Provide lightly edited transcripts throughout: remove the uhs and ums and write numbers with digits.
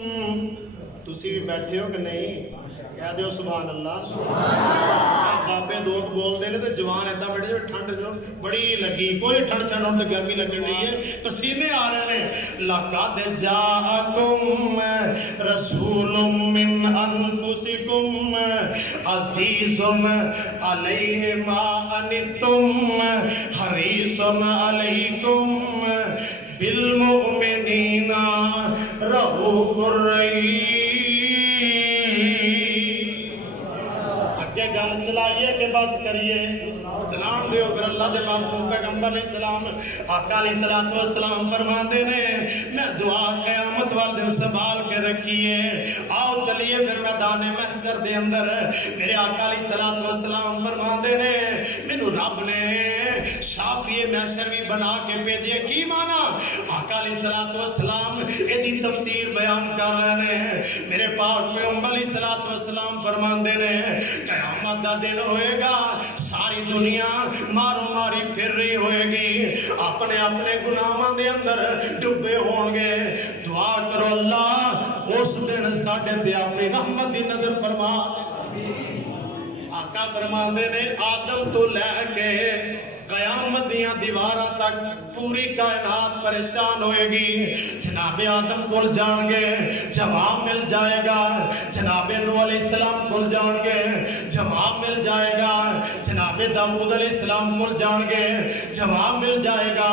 तुसी भी बैठे हो कि नहीं? कह दो सुभान अल्लाह। बाबे दो बोलते हैं तो जवान ऐसा बैठे जो ठंड बड़ी लगी, कोई ठंड ठंड तो गर्मी लग रही है, पसीने आ रहे हैं। लक़द जाअकुम रसूलुम मिन अनफुसिकुम अज़ीज़ुन अलैहि मा अनित्तुम हरीसुन अलैकुम बिल मुमिनीना रऊफ़ुर रहीम। आगे गल चलाइए कि बस करिए? चलान दियो फिर। अल्लाह दे महबूब पैगंबर अलैहिस्सलाम आका अलैहिस्सलाम फरमाते ने, मैं दुआ क़यामत वाले दिन संभाल के रखिए। आओ चलिए फिर मैदान महशर दे अंदर। मेरे आका अलैहिस्सलाम फरमाते ने, मैनू रब ने शाफिए महशर भी बना के भेजे। की माना? आका अलैहिस्सलाम एदी तफसीर बयान कर रहे हैं। मेरे पाक पैगंबर अलैहिस्सलाम फरमाते ने, क़यामत दा दिन होएगा, सारी दुनिया मारो मारी फिर रही होएगी, अपने अपने गुनाहों के अंदर डुबे होंगे। दुआ करो अल्लाह उस दिन साडे ते अपनी रहमत दी नजर फरमा। आका फरमाते ने, आदम तो लैके क़यामत दियां दीवारां तक पूरी कायनात परेशान होएगी। जनाबे आदम को जाएंगे, जवाब मिल जाएगा। जनाबे नूह अलैहिस्सलाम को जाएंगे, जवाब मिल जाएगा। जनाबे दाऊद अलैहिस्सलाम को जाएंगे, जवाब मिल जाएगा।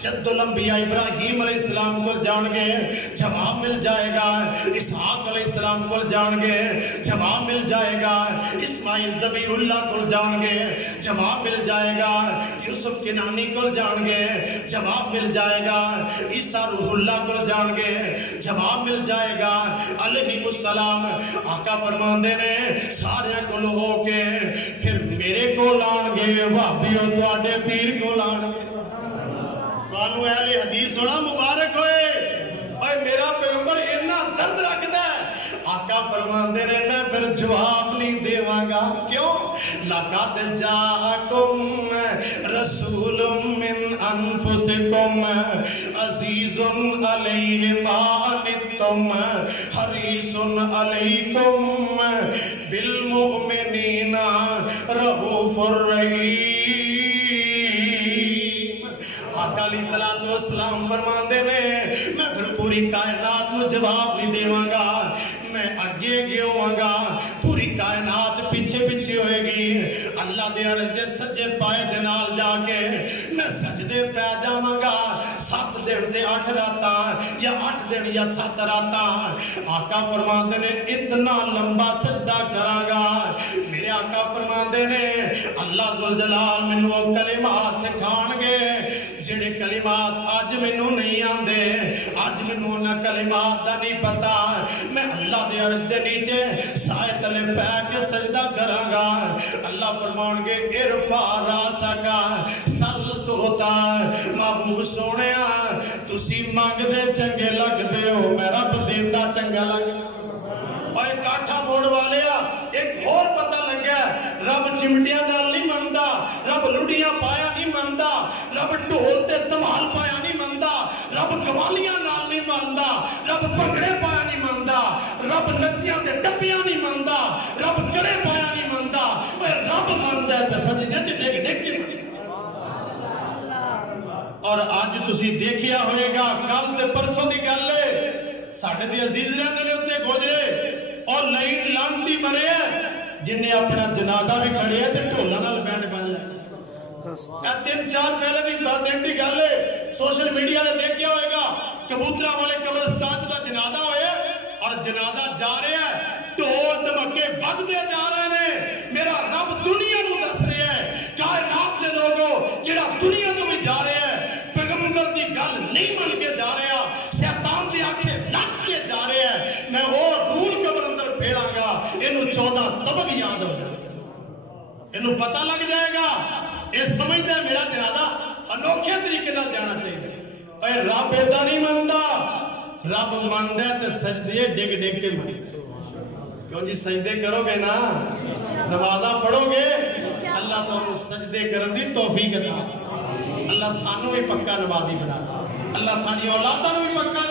जद्दुल अंबिया इब्राहीम अलैहिस्सलाम को जाएंगे, जवाब मिल जाएगा। इसहाक अलैहिस्सलाम को जाएंगे, जवाब मिल जाएगा। इस्माइल ज़बीहुल्लाह को जाएंगे, जवाब मिल जाएगा। यूसुफ किनानी को जाएंगे, जवाब मिल जाएगा। ईसा रूहुल्लाह को जाएंगे, जवाब मिल जाएगा। अलैहिमुस्सलाम आका फरमाते ने, सारे को हो के फिर मेरे को लाणगे, भाभीओ तुहाडे पीर को लाणगे। तुहानू अहले हदीस होना मुबारक होए। ओए मेरा पैगंबर इन्ना दर्द रखदा है। आका फरमाते ने, मैं फिर जवाब नहीं देवांगा। क्यों? लक़द जाअकुम रसूलुम मिन अनफुसिकुम अज़ीज़ुन अलैहि मा अनित्तुम हरीसुन अलैकुम बिल मुमिनीना रऊफ़ुर रहीम। आका अलैहिस्सलाम फरमाते ने, मैं फिर पूरी कायनात को जवाब नहीं देवांगा, मैं अगे अगे होवांगा। पूरी कायनात पीछे पीछे होएगी। अल्लाह दे अर्श दे सज्जे पाए दे नाल जाके मैं सजदे पै जावांगा। 7 दिन ते 8 रातां या 8 दिन या 7 रातां। आका फरमाते ने, इतना लंबा सजदा करांगा। मेरे आका फरमाते ने, अल्लाह जुल जलाल मैनू वो कलिमात सिखाणगे जेड़े कलिमात अज मैनू नहीं आंदे। अज मैनू उन्हां कलिमात दा नहीं पता। मैं अल्लाह दे अर्श दे नीचे साए तले पै के सजदा करांगा। अल्लाह फरमाणगे, इरफा रासका सल तोता। महबूब सोहणिया तुसी मंगदे चंगे लगदे हो, मैं रब देंदा चंगा लगदा। और काठा मोड़ वाले एक और पता लग्या, रब चिमटियां नाल नहीं मनदा, रब लुड़ियां पाया नहीं मनदा, रब ढोल ते धमाल पाया नहीं मनदा, रब कवालियां नाल नहीं मनदा, रब भंगड़े पाया नहीं मनदा, रब नचियां ते टप्पियां नहीं मनदा, रब कड़े पाया नहीं मनदा। रब मनदा ते सजदे ते डिग डिग के। और अज तुसी देखिया होएगा, कल ते परसों दी गल है, साडे ते अजीज रहंदे ने उत्ते गोजरे और लाइन लांती मरे जिन्हें अपना जनाजा भी खड़े है ते ढोलां नाल बैंड बज लिया। 3-4 पहले दिन की गल है, सोशल मीडिया ने देखा होगा, कबूतरा वाले कब्रिस्तान का जनाजा होया और जनाजा जा रहा है, ढोल धमके बजते जा रहे हैं। मेरा रब दुनिया को दस रहा है, कायनात के लोगों जेड़ा दुनिया को भी जा रहा है, पैगंबर की गल नहीं मन के जा रहा, शैतान की आंखें लग के जा रहे हैं। मैं वो रूल कब्र अंदर फेरांगा, इनू 14 तबक याद हो जाएगा, इनू पता लग जाएगा। ये समझता है मेरा जनाजा अनोखे तरीके नाल जाना चाहिए। और रब ऐसा नहीं मनता, रब मनदा ते सजदे डिग डिग के मन। क्यों जी? सजदे करोगे ना, नमाज़ां पढ़ोगे, अल्लाह तुहानू सजदे करन दी तौफीक अता। अल्लाह सानू भी पक्का नमाज़ी बना, अल्लाह साडी औलादां नू भी पक्का